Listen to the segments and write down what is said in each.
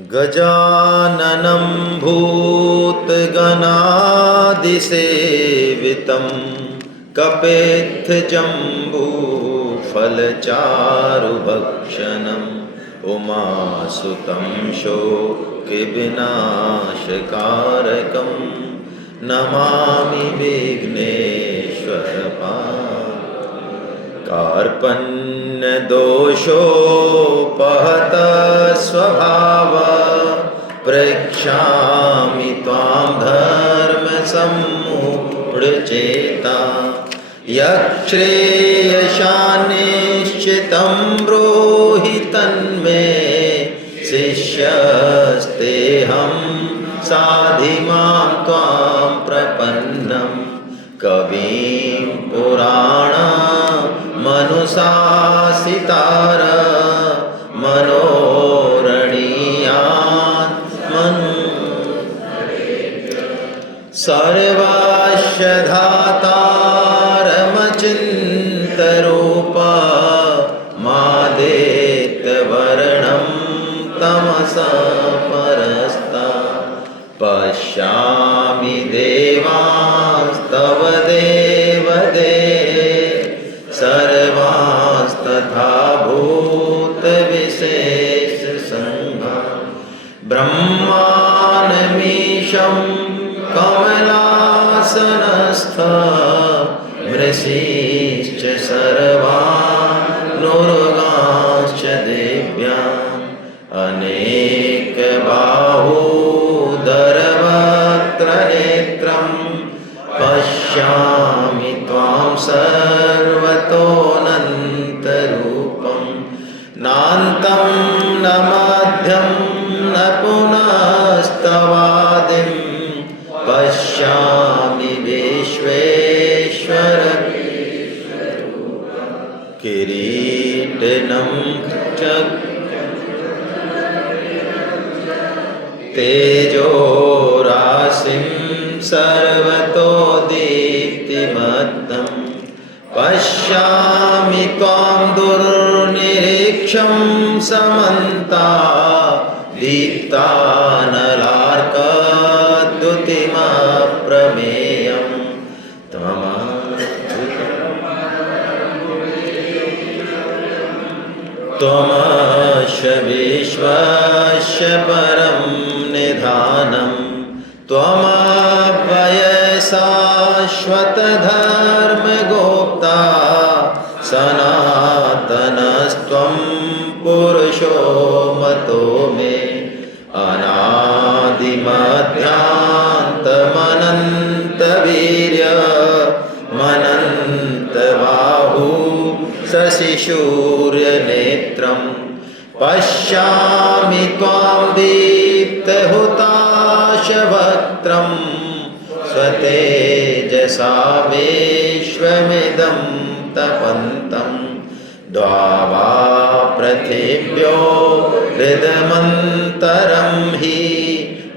गजाननं भूतगणादिसेवितं कपित्थजम्बूफलचारुभक्षणम् उमासुतं शोकविनाशकारकं नमामि विघ्नेश्वरपाद। कार्पण्यदोषोपहत स्वभाव प्रेक्ष्यामि त्वां धर्मसम्मूढचेता। यच्छ्रेयशान्निश्चितं ब्रूहि तन्मे शिष्यस्तेऽहं साधिमां त्वां प्रपन्नं। कविं पुराणमनुशासितार मनोरणीयान् सर्वस्य धातारमचिन्तरूप मादेत्यवर्णं तमसः परस्ता। पश्यामि देवांस्तव देवदेहे सर्वांस्तथा भूतविशेषसङ्घान्। ब्रह्माण्डमीशं कमलासनस्थ वृषीश्च सर्वानुर्गांश्च दिव्यान्। अनेकबाहूदरवक्त्रनेत्रं पश्यामि त्वां सर्वतोऽनन्तरूपं। नान्तं न मध्यं न पुनस्तवादिं पश्यामि विश्वेश्वर। किरीटिनं च तेजोराशिं सर्वतो दीप्तिमत्तं। पश्यामि त्वां दुर्निरीक्षं समन्तात् दीप्तानलार्कद्युतिमप्रमेयं। त्वमस्य विश्वस्य परं निधानं। त्वमव्ययशाश्वतधर्मगोप्ता सनातनस्त्वं पुरुषो मतो मे। अनादिमध्यान्तमनन्तवीर्यमनन्तबाहु शशिसूर्यनेत्रं। पश्यामि त्वां दीप्तहुताशवक्त्रं स्वतेजसा विश्वमिदं तपन्तं। द्वावा पृथिव्यो हृदमन्तरं हि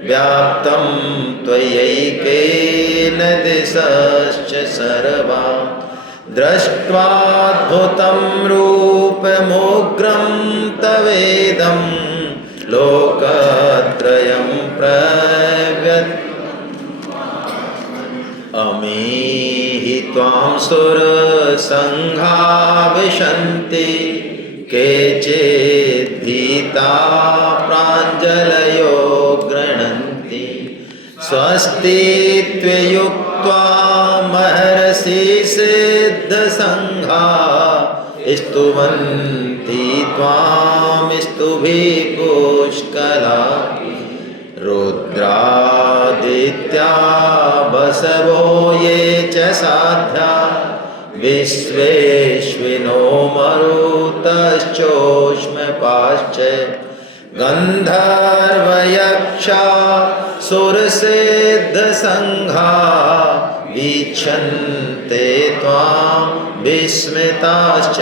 व्याप्तं त्वयैकेन दिशश्च सर्वा। दृष्ट्वाद्भुतं रूपमुग्रं तवेदं लोकत्रयं प्रव्यत्। अमीहि त्वां सुरसङ्घा विशन्ति केचिद्भीता प्राञ्जलयो गृह्णन्ति। स्वस्ति त्वयुक्त्वा महर्षि सिद्धसङ्घा स्तुवन्ति त्वां स्तुभिः पुष्कला। रुद्रादित्या वसवो ये च साध्या विश्वेश्विनो मरुतश्चोष्मपाश्च। गन्धर्वयक्षा सुरसिद्धसङ्घा वीक्षन्ते त्वां विस्मिताश्च।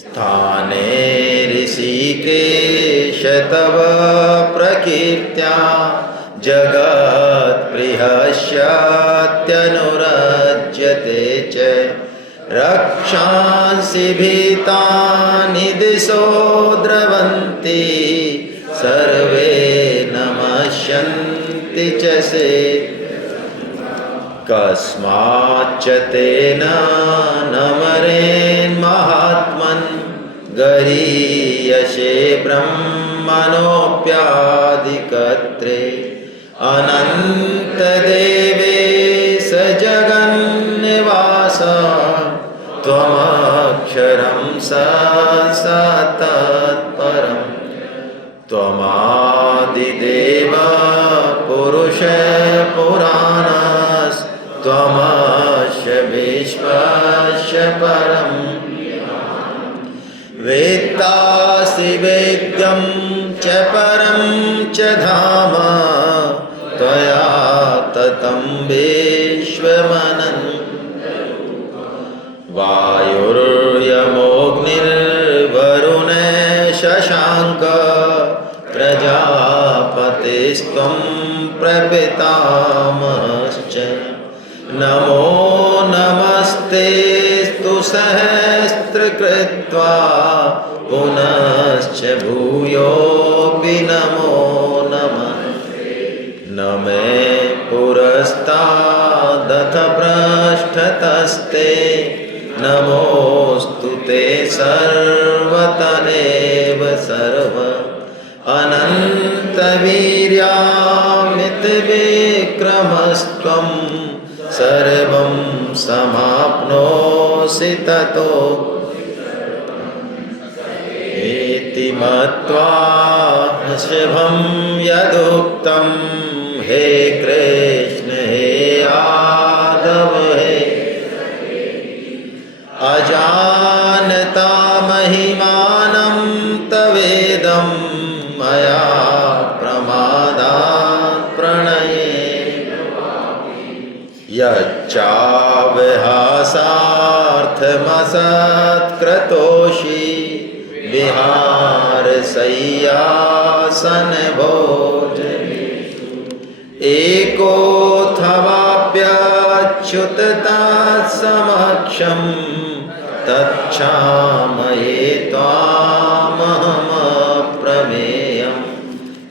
स्थाने ऋषिकेश तव प्रकीर्त्या जगत्प्रियस्यात्यनुरज्यते च। रक्षांसि भीतानि दिशो द्रवन्ति गरीयसे कस्माच्च तेन न मरेन्महात्मन् गरीयसे ब्रह्मणोऽप्याधिकर्त्रे अनन्तदेवेश जगन्निवास त्वमक्षरं सत्तत्परम् त्वमादिदेव पुरुषः पुराणस्त्वमस्य विश्वस्य परम् वेत्तासि वेद्यं च परं च धाम त्वया ततं विश्वमनन् वायुर्यमोऽग्निर्वरुणः शशाङ्क प्रजापतिस्त्वं प्रपितामहश्च नमो नमस्तेऽस्तु सहस्रकृत्वा पुनश्च भूयोऽपि नमो नमः न मे पुरस्तादथ पृष्ठतस्ते नमोऽस्तु ते सर्वत एव सर्व अनन्तवीर्यामितविक्रमस्त्वं सर्वं समाप्नोषि ततो इति मत्वा शिवं यदुक्तं हे कृष्ण हे यादव हे अजानता महिमानं तवेदं मया प्रमादात् प्रणयेन यच्चावहासार्थमसत्कृतोषि विहारशय्यासनभोजनेषु एकोऽथवाप्यच्युत तत्समक्षं तच्छामये त्वामहमप्रमेयम्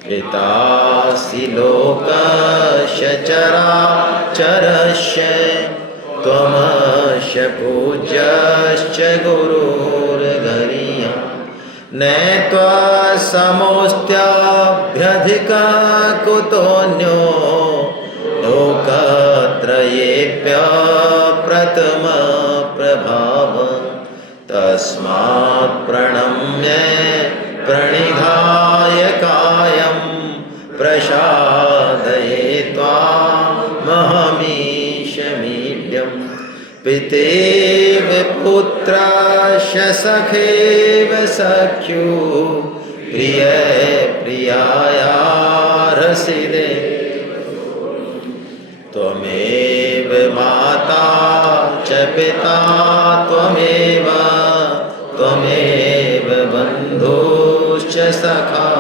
पितासि लोकस्य चराचरस्य त्वमस्य पूज्यश्च गुरुर्गरीयः न त्वसमोऽस्त्याभ्यधिकः कुतोऽन्यो लोकत्रयेऽप्यप्रथमप्रभाव तस्मात् प्रणम्य प्रणिधाय कायं प्रसादये त्वामहमीशमीड्यम् पितेव पुत्रस्य सखेव सख्यु प्रिय प्रियायार्हसिदे त्वमेव माता च पिता त्वमेव बन्धुश्च सखा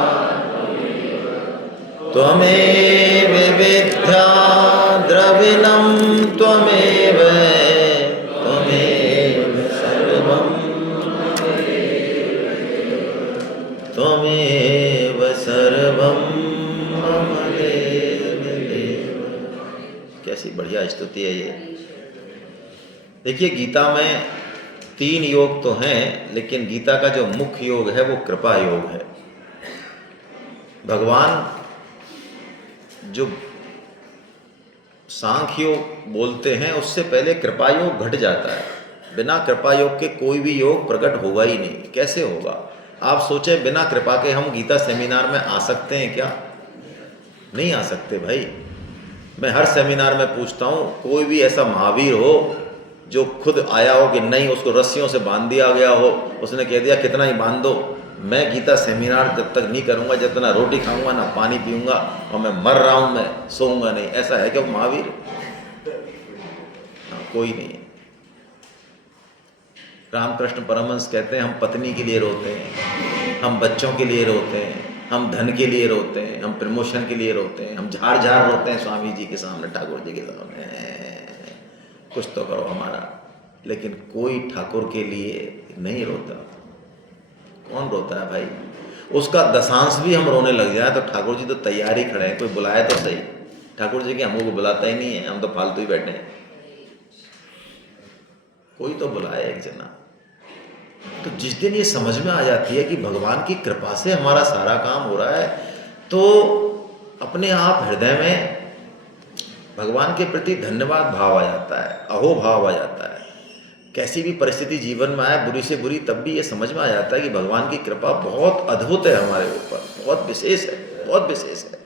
त्वमेव विद्या द्रविणं त्वमेव सर्वं त्वमेव सर्वं मम देव देव। कैसी बढ़िया स्तुति है ये। देखिए गीता में 3 योग तो हैं, लेकिन गीता का जो मुख्य योग है वो कृपा योग है। भगवान जो सांख्य योग बोलते हैं उससे पहले कृपा योग घट जाता है। बिना कृपा योग के कोई भी योग प्रकट होगा ही नहीं। कैसे होगा? आप सोचें, बिना कृपा के हम गीता सेमिनार में आ सकते हैं क्या? नहीं आ सकते भाई। मैं हर सेमिनार में पूछता हूँ, कोई भी ऐसा महावीर हो जो खुद आया हो कि नहीं, उसको रस्सियों से बांध दिया गया हो, उसने कह दिया कितना ही बांध दो, मैं गीता सेमिनार जब तक नहीं करूँगा जब तक ना रोटी खाऊंगा ना पानी पीऊँगा और मैं मर रहा हूँ, मैं सोऊंगा नहीं। ऐसा है क्या महावीर? कोई नहीं है। रामकृष्ण परमहंस कहते हैं हम पत्नी के लिए रोते हैं, हम बच्चों के लिए रोते हैं, हम धन के लिए रोते हैं, हम प्रमोशन के लिए रोते हैं, हम झाड़ झाड़ रोते हैं स्वामी जी के सामने, ठाकुर जी के सामने। कुछ तो करो हमारा। लेकिन कोई ठाकुर के लिए नहीं रोता। कौन रोता है भाई? उसका दशांश भी हम रोने लग जाए तो ठाकुर जी तो तैयार ही खड़े हैं, कोई बुलाए तो सही। ठाकुर जी के हमको को बुलाता ही नहीं है, हम तो फालतू ही बैठे हैं। कोई तो बुलाए एक जना। तो जिस दिन ये समझ में आ जाती है कि भगवान की कृपा से हमारा सारा काम हो रहा है, तो अपने आप हृदय में भगवान के प्रति धन्यवाद भाव आ जाता है, अहो भाव आ जाता है। कैसी भी परिस्थिति जीवन में आए, बुरी से बुरी, तब भी ये समझ में आ जाता है कि भगवान की कृपा बहुत अद्भुत है हमारे ऊपर, बहुत विशेष है, बहुत विशेष है।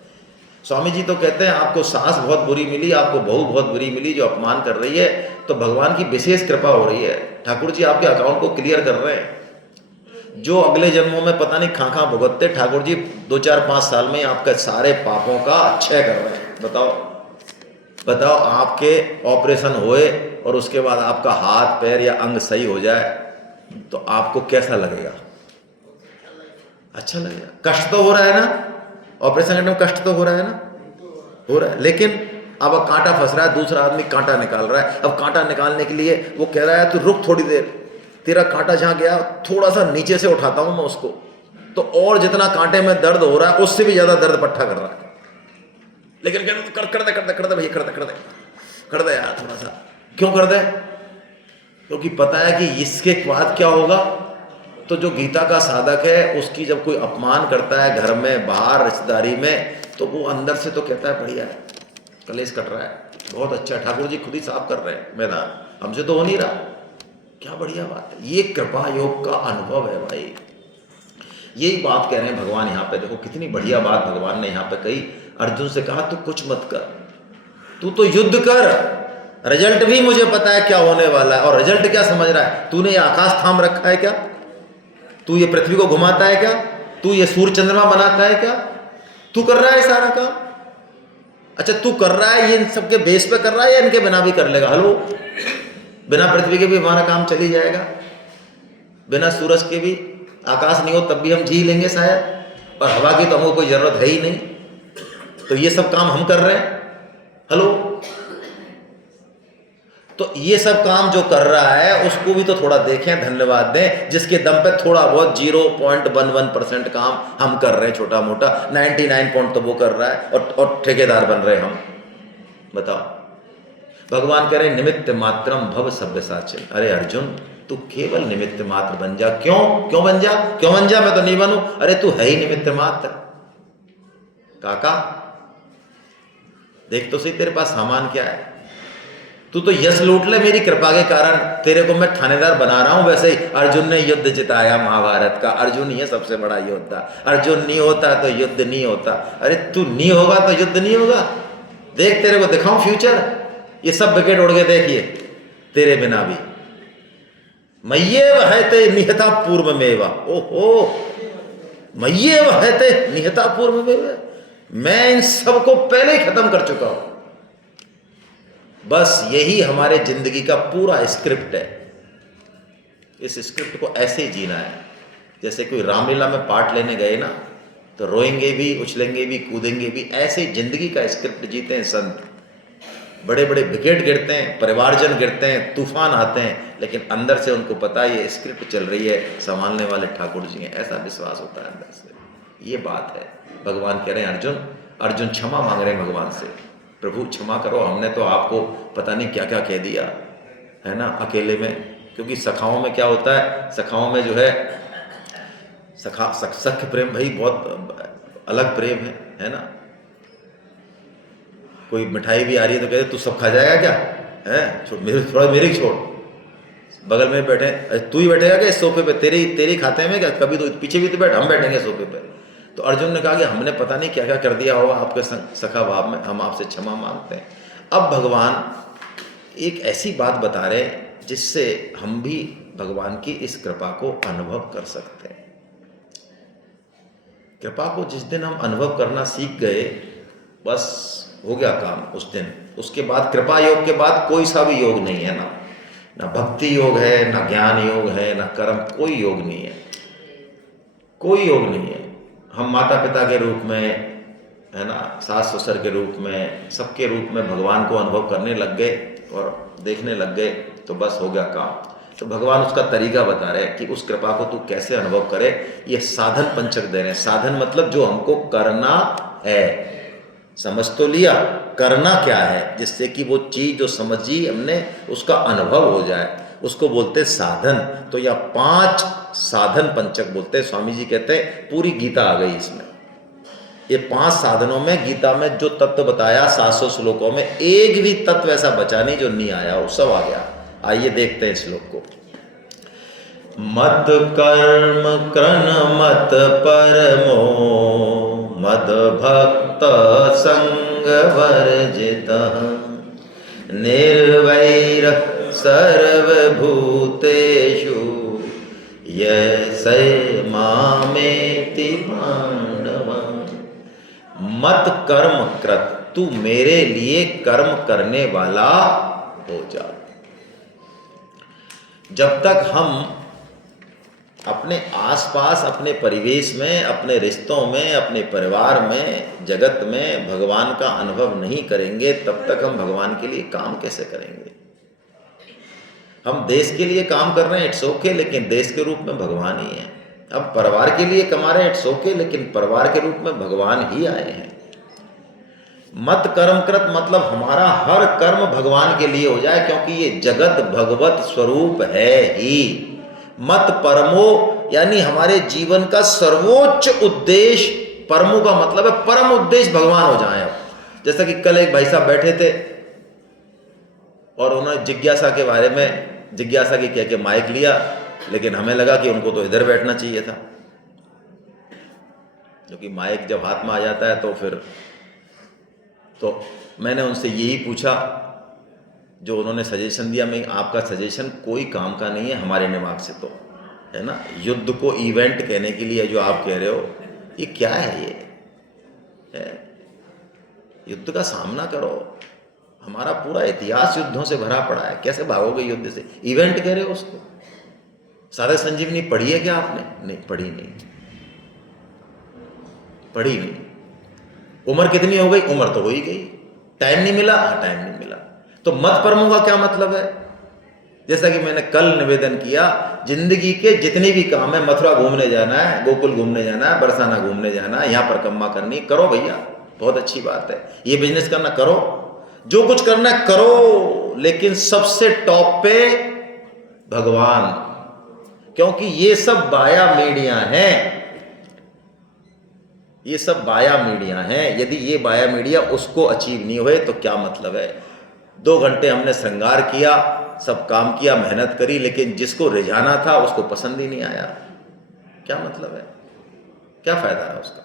स्वामी जी तो कहते हैं आपको सास बहुत बुरी मिली, आपको बहू बहुत बुरी मिली जो अपमान कर रही है, तो भगवान की विशेष कृपा हो रही है। ठाकुर जी आपके अकाउंट को क्लियर कर रहे हैं। जो अगले जन्मों में पता नहीं खां भुगतते, ठाकुर जी 2-4-5 साल में आपके सारे पापों का क्षय कर रहे हैं। बताओ आपके ऑपरेशन होए और उसके बाद आपका हाथ पैर या अंग सही हो जाए तो आपको कैसा लगेगा? अच्छा लगेगा। कष्ट तो हो रहा है ना, ऑपरेशन करने में कष्ट तो हो रहा है ना, हो रहा है। लेकिन अब कांटा फंस रहा है, दूसरा आदमी कांटा निकाल रहा है। अब कांटा निकालने के लिए वो कह रहा है तू रुक थोड़ी देर, तेरा कांटा जहां गया थोड़ा सा नीचे से उठाता हूं मैं उसको, तो और जितना कांटे में दर्द हो रहा है उससे भी ज्यादा दर्द पट्टा कर रहा है। लेकिन कर दे भैया, कर दे यार थोड़ा सा। क्यों कर दे? क्योंकि पता है कि इसके बाद क्या होगा। तो जो गीता का साधक है उसकी जब कोई अपमान करता है घर में, बाहर, रिश्तेदारी में, तो वो अंदर से तो कहता है बढ़िया है, कलेश कट रहा है, बहुत अच्छा, ठाकुर जी खुद ही साफ कर रहे हैं मैदान, हमसे तो हो नहीं रहा, क्या बढ़िया बात है। ये कृपा योग का अनुभव है भाई। यही बात कह रहे हैं भगवान यहाँ पे। देखो कितनी बढ़िया बात भगवान ने यहाँ पे कही। अर्जुन से कहा तू कुछ मत कर, तू तो युद्ध कर, रिजल्ट भी मुझे पता है क्या होने वाला है। और रिजल्ट क्या समझ रहा है? तूने ये आकाश थाम रखा है क्या? तू ये पृथ्वी को घुमाता है क्या? तू ये सूर्य चंद्रमा बनाता है क्या? तू कर रहा है सारा काम? अच्छा तू कर रहा है, ये इन सबके बेस पे कर रहा है या इनके बिना भी कर लेगा? हेलो, बिना पृथ्वी के भी हमारा काम चली जाएगा, बिना सूरज के भी, आकाश नहीं हो तब भी हम जी लेंगे शायद, और हवा की तो हमको कोई जरूरत है ही नहीं। तो ये सब काम हम कर रहे हैं। हेलो, तो ये सब काम जो कर रहा है उसको भी तो थोड़ा देखें, धन्यवाद दें, जिसके दम पे थोड़ा बहुत 0.11% काम हम कर रहे हैं, छोटा मोटा। 99 पॉइंट तो वो कर रहा है और ठेकेदार बन रहे हम। बताओ, भगवान कह रहे निमित्त मात्रम भव सव्यसाचिन। अरे अर्जुन, तू केवल निमित्त मात्र बन जा। क्यों बन जा? मैं तो नहीं बनूं। अरे तू है ही निमित्त मात्र। काका देख तो सही तेरे पास सामान क्या है। तू तो यश लूट ले मेरी कृपा के कारण, तेरे को मैं थानेदार बना रहा हूं। वैसे ही अर्जुन ने युद्ध जिताया महाभारत का, अर्जुन ही है सबसे बड़ा योद्धा। अर्जुन नहीं होता तो युद्ध नहीं होता। अरे तू नहीं होगा तो युद्ध नहीं होगा। देख तेरे को दिखाऊं फ्यूचर, ये सब विकेट उड़ गए देखिए तेरे बिना भी। मय्येव हयते निहता पूर्वमेवा। ओहो, मय्येव हयते निहता पूर्वमेवा, मैं इन सबको पहले ही खत्म कर चुका हूं। बस यही हमारे जिंदगी का पूरा स्क्रिप्ट है। इस स्क्रिप्ट को ऐसे ही जीना है। जैसे कोई रामलीला में पार्ट लेने गए ना, तो रोएंगे भी, उछलेंगे भी, कूदेंगे भी। ऐसे ही जिंदगी का स्क्रिप्ट जीते हैं संत। बड़े बड़े विकेट गिरते हैं, परिवारजन गिरते हैं, तूफान आते हैं, लेकिन अंदर से उनको पता है ये स्क्रिप्ट चल रही है, संभालने वाले ठाकुर जी हैं। ऐसा विश्वास होता है अंदर से। ये बात है। भगवान कह रहे हैं अर्जुन क्षमा मांग रहे हैं भगवान से, प्रभु क्षमा करो, हमने तो आपको पता नहीं क्या क्या कह दिया है ना अकेले में। क्योंकि सखाओं में क्या होता है, सखाओं में जो है सख्य प्रेम भाई बहुत अलग प्रेम है ना। कोई मिठाई भी आ रही है तो कहते तू सब खा जाएगा क्या है, छोड़ मेरे, थोड़ा मेरे छोड़। बगल में बैठे, तू ही बैठेगा क्या इस सोफे पे, तेरी खाते में क्या, कभी तो पीछे भी तो बैठ, हम बैठेंगे सोफे पे। तो अर्जुन ने कहा कि हमने पता नहीं क्या क्या कर दिया होगा आपके सखा भाव में, हम आपसे क्षमा मांगते हैं। अब भगवान एक ऐसी बात बता रहे जिससे हम भी भगवान की इस कृपा को अनुभव कर सकते हैं। कृपा को जिस दिन हम अनुभव करना सीख गए, बस हो गया काम उस दिन। उसके बाद कृपा योग के बाद कोई सा भी योग नहीं है, ना भक्ति योग है, ना ज्ञान योग है, ना कर्म, कोई योग नहीं है, कोई योग नहीं है। हम माता पिता के रूप में, है ना, सास ससुर के रूप में, सबके रूप में भगवान को अनुभव करने लग गए और देखने लग गए, तो बस हो गया काम। तो भगवान उसका तरीका बता रहे हैं कि उस कृपा को तू कैसे अनुभव करे। ये साधन पंचक दे रहे हैं। साधन मतलब जो हमको करना है, समझ तो लिया। करना क्या है जिससे कि वो चीज़ जो समझी हमने उसका अनुभव हो जाए, उसको बोलते साधन। तो यह 5 साधन पंचक बोलते हैं। स्वामी जी कहते हैं पूरी गीता आ गई इसमें। ये 5 साधनों में गीता में जो तत्व बताया 700 श्लोकों में, एक भी तत्व ऐसा बचा नहीं जो नहीं आया, वो सब आ गया। आइए देखते हैं श्लोक को। मत कर्म कृन मत परमो मद भक्त संग वर्जित निर्वैर सर्वभूतेषु यस्य मामेति पांडव। मत कर्म कृत, तू मेरे लिए कर्म करने वाला हो जा। जब तक हम अपने आसपास, अपने परिवेश में, अपने रिश्तों में, अपने परिवार में, जगत में भगवान का अनुभव नहीं करेंगे, तब तक हम भगवान के लिए काम कैसे करेंगे। हम देश के लिए काम कर रहे हैं, इट्स ओके, लेकिन देश के रूप में भगवान ही है। हम परिवार के लिए कमा रहे हैं, इट्स ओके, लेकिन परिवार के रूप में भगवान ही आए हैं। मत कर्म कृत मतलब हमारा हर कर्म भगवान के लिए हो जाए, क्योंकि ये जगत भगवत स्वरूप है ही। मत परमो यानी हमारे जीवन का सर्वोच्च उद्देश्य, परमो का मतलब है परम उद्देश्य भगवान हो जाए। जैसा कि कल एक भाई साहब बैठे थे और उन्होंने जिज्ञासा के बारे में जिज्ञासा की कह के माइक लिया, लेकिन हमें लगा कि उनको तो इधर बैठना चाहिए था, क्योंकि माइक जब हाथ में आ जाता है तो मैंने उनसे यही पूछा जो उन्होंने सजेशन दिया। मैं आपका सजेशन कोई काम का नहीं है हमारे दिमाग से, तो है ना, युद्ध को इवेंट कहने के लिए जो आप कह रहे हो, ये क्या है? ये है युद्ध का सामना करो। हमारा पूरा इतिहास युद्धों से भरा पड़ा है, कैसे भागोगे युद्ध से? इवेंट कह रहे हो उसको। सारे संजीवनी पढ़ी है क्या आपने? नहीं पढ़ी, नहीं पढ़ी नहीं। उम्र कितनी हो गई? उम्र तो हो ही गई। टाइम नहीं मिला? हाँ, टाइम नहीं मिला। तो मत परमों का क्या मतलब है? जैसा कि मैंने कल निवेदन किया, जिंदगी के जितने भी काम है, मथुरा घूमने जाना है, गोकुल घूमने जाना है, बरसाना घूमने जाना है, यहाँ परिक्रमा करनी, करो भैया, बहुत अच्छी बात है। ये बिजनेस करना, करो, जो कुछ करना है करो, लेकिन सबसे टॉप पे भगवान, क्योंकि ये सब बाया मीडिया हैं। ये सब बाया मीडिया हैं। यदि ये बाया मीडिया उसको अचीव नहीं हुए तो क्या मतलब है? 2 घंटे हमने श्रृंगार किया, सब काम किया, मेहनत करी, लेकिन जिसको रिझाना था उसको पसंद ही नहीं आया, क्या मतलब है? क्या फायदा रहा उसका?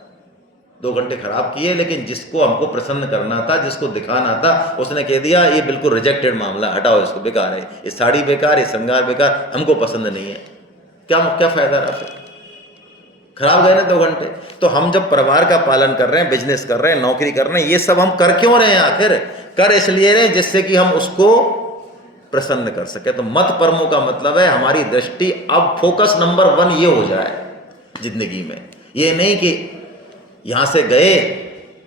2 घंटे खराब किए, लेकिन जिसको हमको प्रसन्न करना था, जिसको दिखाना था, उसने कह दिया ये बिल्कुल रिजेक्टेड मामला, हटाओ इसको, बेकार है, ये साड़ी बेकार, ये श्रृंगार बेकार, हमको पसंद नहीं है। क्या फायदा रहा फिर? खराब गए ना 2 घंटे। तो हम जब परिवार का पालन कर रहे हैं, बिजनेस कर रहे हैं, नौकरी कर रहे हैं, ये सब हम कर क्यों रहे हैं? आखिर कर इसलिए रहे जिससे कि हम उसको प्रसन्न कर सके। तो मत परमों का मतलब है हमारी दृष्टि अब फोकस नंबर 1 ये हो जाए जिंदगी में। ये नहीं कि यहां से गए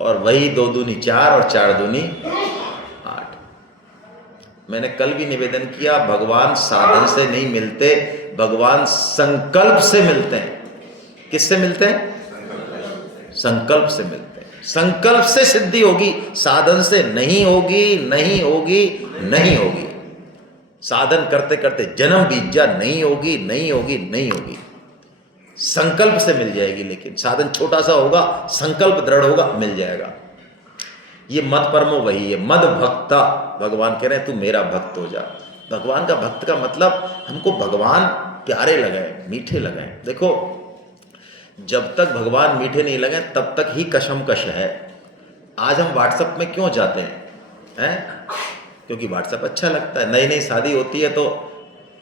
और वही 2 दूनी 4 और 4 दूनी 8। मैंने कल भी निवेदन किया, भगवान साधन से नहीं मिलते, भगवान संकल्प से मिलते हैं। किससे मिलते हैं? संकल्प से मिलते हैं। संकल्प से सिद्धि होगी, साधन से नहीं होगी, नहीं होगी, नहीं होगी। साधन करते करते जन्म बीत जा, नहीं होगी, नहीं होगी, नहीं होगी। संकल्प से मिल जाएगी, लेकिन साधन छोटा सा होगा, संकल्प दृढ़ होगा, मिल जाएगा। ये मत परमो वही है, मद भक्ता। भगवान कह रहे हैं तू मेरा भक्त हो जा। भगवान का भक्त का मतलब हमको भगवान प्यारे लगे, मीठे लगे। देखो, जब तक भगवान मीठे नहीं लगे तब तक ही कशमकश है। आज हम व्हाट्सएप में क्यों जाते हैं? क्योंकि व्हाट्सएप अच्छा लगता है। नई नई शादी होती है तो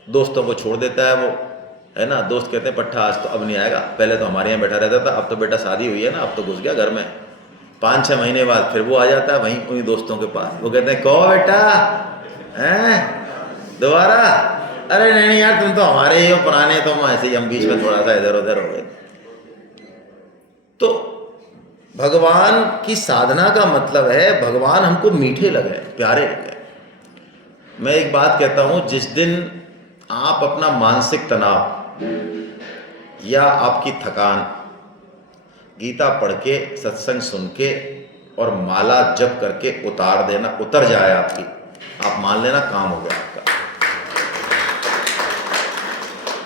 दोस्तों को छोड़ देता है वो, है ना। दोस्त कहते हैं पट्टा आज तो अब नहीं आएगा, पहले तो हमारे यहाँ बैठा रहता था, अब तो बेटा शादी हुई है ना, अब तो घुस गया घर में। 5-6 महीने बाद फिर वो आ जाता है वहीं उन्हीं दोस्तों के पास। वो कहते हैं कहो बेटा, हैं दोबारा? अरे नहीं यार, तुम तो हमारे ही हो, पुराने, तुम ऐसे ही, हम बीच में थोड़ा सा इधर उधर हो गए। तो भगवान की साधना का मतलब है भगवान हमको मीठे लगे, प्यारे लगे। मैं एक बात कहता हूं, जिस दिन आप अपना मानसिक तनाव या आपकी थकान गीता पढ़ के, सत्संग सुन के और माला जप करके उतार देना, उतर जाए आपकी, आप मान लेना काम हो गया आपका।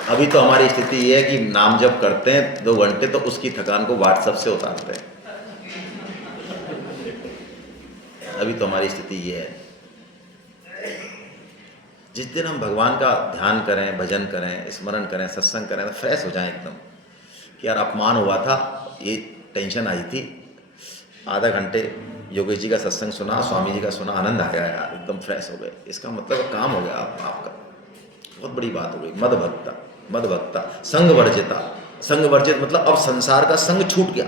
अभी तो हमारी स्थिति ये है कि नाम जप करते हैं 2 घंटे तो उसकी थकान को व्हाट्सएप से उतारते हैं। अभी तो हमारी स्थिति ये है। जिस दिन हम भगवान का ध्यान करें, भजन करें, स्मरण करें, सत्संग करें, तो फ्रेश हो जाएं एकदम कि यार अपमान हुआ था, ये टेंशन आई थी, आधा घंटे योगेश जी का सत्संग सुना, स्वामी जी का सुना, आनंद आया यार, एकदम फ्रेश हो गए। इसका मतलब काम हो गया आपका। बहुत बड़ी बात हो गई। मदभक्ता संग वर्जिता। संग वर्जित मतलब अब संसार का संग छूट गया।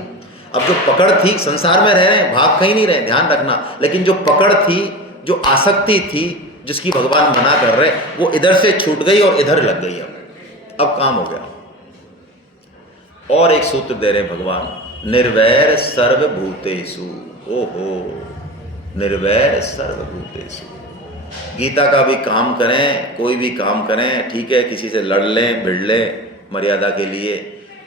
अब जो पकड़ थी, संसार में रह रहे हैं, भाग कहीं नहीं रहे, ध्यान रखना, लेकिन जो पकड़ थी, जो आसक्ति थी, जिसकी भगवान मना कर रहे, वो इधर से छूट गई और इधर लग गई। अब काम हो गया। और एक सूत्र दे रहे भगवान, निर्वैर सर्वभूतेषु। ओहो, निर्वैर सर्वभूतेषु। गीता का भी काम करें, कोई भी काम करें, ठीक है, किसी से लड़ लें, भिड़ लें मर्यादा के लिए,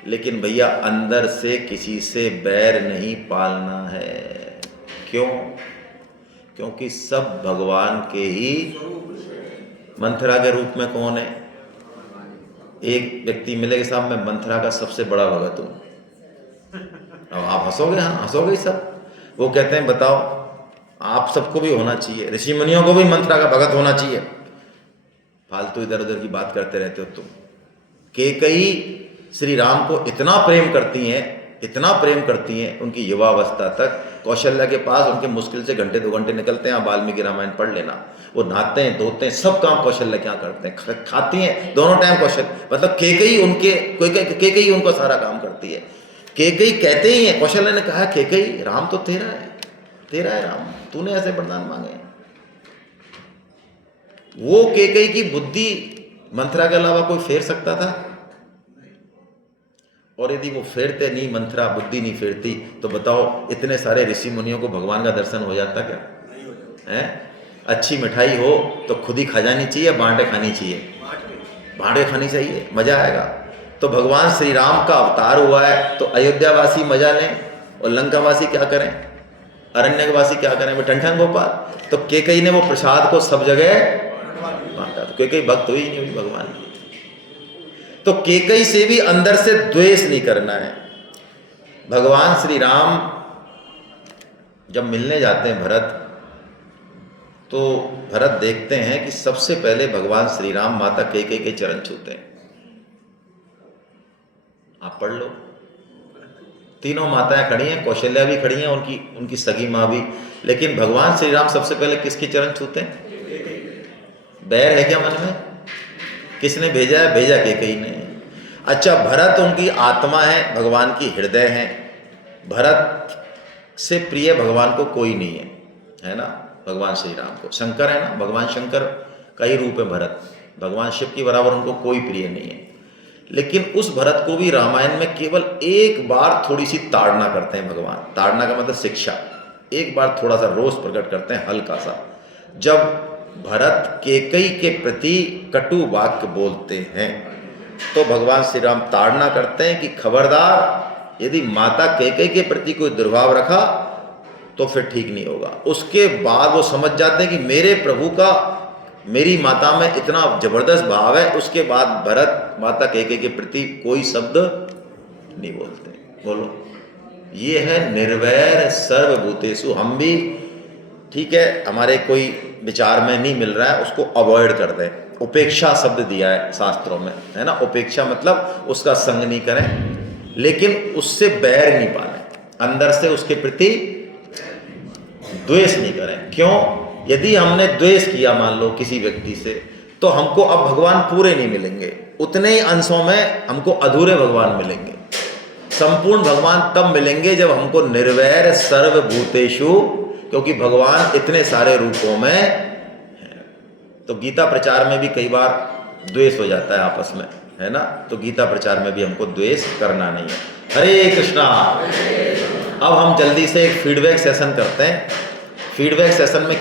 लेकिन भैया अंदर से किसी से बैर नहीं पालना है। क्यों? क्योंकि सब भगवान के ही। मंथरा के रूप में कौन है? एक व्यक्ति मिलेगा, साहब मैं मंथरा का सबसे बड़ा भगत हूं। अब आप हंसोगे, हाँ हंसोगे सब। वो कहते हैं बताओ, आप सबको भी होना चाहिए, ऋषि मुनियों को भी मंथरा का भगत होना चाहिए। फालतू इधर उधर की बात करते रहते हो तुम। कैकेयी श्री राम को इतना प्रेम करती हैं, इतना प्रेम करती हैं, उनकी युवावस्था तक। कौशल्या के पास उनके मुश्किल से घंटे 2 घंटे निकलते हैं। आप वाल्मीकि रामायण पढ़ लेना। वो नहाते हैं, धोते हैं, सब काम कौशल्या क्या करते हैं, खाती हैं दोनों टाइम कौशल, मतलब कैकेयी उनका सारा काम करती है। कैकेयी कहते ही हैं, कौशल्या ने कहा कैकेयी राम तो तेरा है, तेरा है राम, तूने ऐसे वरदान मांगे। वो कैकेयी की बुद्धि मंथरा के अलावा कोई फेर सकता था? और यदि वो फेरते नहीं, मंथरा बुद्धि नहीं फेरती, तो बताओ इतने सारे ऋषि मुनियों को भगवान का दर्शन हो जाता क्या? है? अच्छी मिठाई हो तो खुद ही खा जानी चाहिए, बांटे खानी चाहिए? बांटे खानी चाहिए, मजा आएगा। तो भगवान श्री राम का अवतार हुआ है, तो अयोध्यावासी मजा लें और लंकावासी क्या करें, अरण्यवासी क्या करें, वो ठन गोपाल। तो कैकेयी ने वो प्रसाद को सब जगह बांटा। तो कैकेयी भक्त हुई नहीं हुई भगवान की। तो कैकेयी से भी अंदर से द्वेष नहीं करना है। भगवान श्री राम जब मिलने जाते हैं भरत, तो भरत देखते हैं कि सबसे पहले भगवान श्री राम माता कैकेयी के चरण छूते हैं। आप पढ़ लो, तीनों माताएं खड़ी हैं, कौशल्या भी खड़ी हैं, उनकी सगी माँ भी, लेकिन भगवान श्री राम सबसे पहले किसके चरण छूते हैं? बैर है क्या मन में? किसने भेजा है? भेजा कैकेयी ने। अच्छा, भरत उनकी आत्मा है, भगवान की हृदय है। भरत से प्रिय भगवान को कोई नहीं है ना? भगवान श्री राम को। शंकर है ना, भगवान शंकर का ही रूप है भरत। भगवान शिव के बराबर उनको कोई प्रिय नहीं है। लेकिन उस भरत को भी रामायण में केवल एक बार थोड़ी सी ताड़ना करते हैं भगवान। ताड़ना का मतलब शिक्षा। एक बार थोड़ा सा रोष प्रकट करते हैं, हल्का सा। जब भरत कैकेयी के प्रति कटु वाक्य बोलते हैं, तो भगवान श्री राम ताड़ना करते हैं कि खबरदार, यदि माता कैकेयी के प्रति कोई दुर्भाव रखा तो फिर ठीक नहीं होगा। उसके बाद वो समझ जाते हैं कि मेरे प्रभु का मेरी माता में इतना जबरदस्त भाव है। उसके बाद भरत माता कैकेयी के प्रति कोई शब्द नहीं बोलते। बोलो, ये है निर्वैर सर्वभूतेषु। हम भी ठीक है, हमारे कोई विचार में नहीं मिल रहा है, उसको अवॉइड कर दें। उपेक्षा शब्द दिया है शास्त्रों में, है ना? उपेक्षा मतलब उसका संग नहीं करें, लेकिन उससे बैर नहीं पालें, अंदर से उसके प्रति द्वेष नहीं करें। क्यों? यदि हमने द्वेष किया मान लो किसी व्यक्ति से, तो हमको अब भगवान पूरे नहीं मिलेंगे, उतने ही अंशों में हमको अधूरे भगवान मिलेंगे। संपूर्ण भगवान तब मिलेंगे जब हमको निर्वैर सर्वभूतेषु, क्योंकि भगवान इतने सारे रूपों में है। तो गीता प्रचार में भी कई बार द्वेष हो जाता है आपस में, है ना? तो गीता प्रचार में भी हमको द्वेष करना नहीं है। हरे कृष्णा। अब हम जल्दी से एक फीडबैक सेशन करते हैं। फीडबैक सेशन में